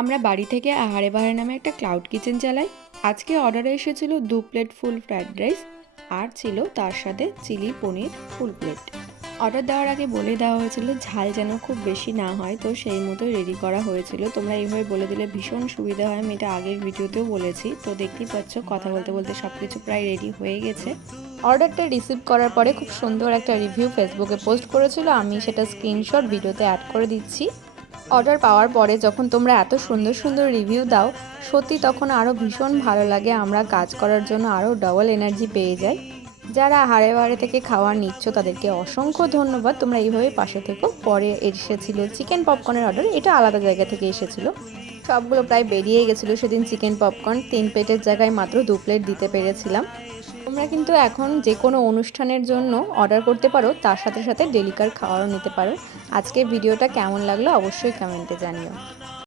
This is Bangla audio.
আমরা বাড়ি থেকে আহারে বাহারে নামে একটা ক্লাউড কিচেন চালাই। আজকে অর্ডারে এসেছিল 2 প্লেট ফুল ফ্রাইড রাইস আর ছিল তার সাথে চিলি পনির ফুল প্লেট। অর্ডার দেওয়ার আগে বলে দেওয়া হয়েছিল ঝাল যেন খুব বেশি না হয়, তো সেই মতোই রেডি করা হয়েছিল। তোমরা এইভাবে বলে দিলে ভীষণ সুবিধা হয়, আমি এটা আগের ভিডিওতেও বলেছি। তো দেখতেই পাচ্ছ কথা বলতে বলতে সব কিছু প্রায় রেডি হয়ে গেছে। অর্ডারটা রিসিভ করার পরে খুব সুন্দর একটা রিভিউ ফেসবুকে পোস্ট করেছিল, আমি সেটা স্ক্রিনশট ভিডিওতে অ্যাড করে দিচ্ছি। অর্ডার পাওয়ার পরে যখন তোমরা এত সুন্দর সুন্দর রিভিউ দাও, সত্যি তখন আরও ভীষণ ভালো লাগে। আমরা কাজ করার জন্য আরও ডবল এনার্জি পেয়ে যাই। যারা হাড়ে বাড়ে থেকে খাওয়ার নিচ্ছ তাদেরকে অসংখ্য ধন্যবাদ, তোমরা এইভাবে পাশে থেকো। পরে এসেছিলো চিকেন পপকর্নের অর্ডার, এটা আলাদা জায়গা থেকে এসেছিলো। সবগুলো প্রায় বেরিয়ে গেছিলো সেদিন চিকেন পপকর্ন, 3 প্লেটের জায়গায় মাত্র 2 প্লেট দিতে পেরেছিলাম। তোমরা কিন্তু এখন যে কোনো অনুষ্ঠানের জন্য অর্ডার করতে পারো, তার সাথে সাথে ডেলিকার খাওয়ারও নিতে পারো। আজকের ভিডিওটা কেমন লাগলো অবশ্যই কমেন্টে জানিও।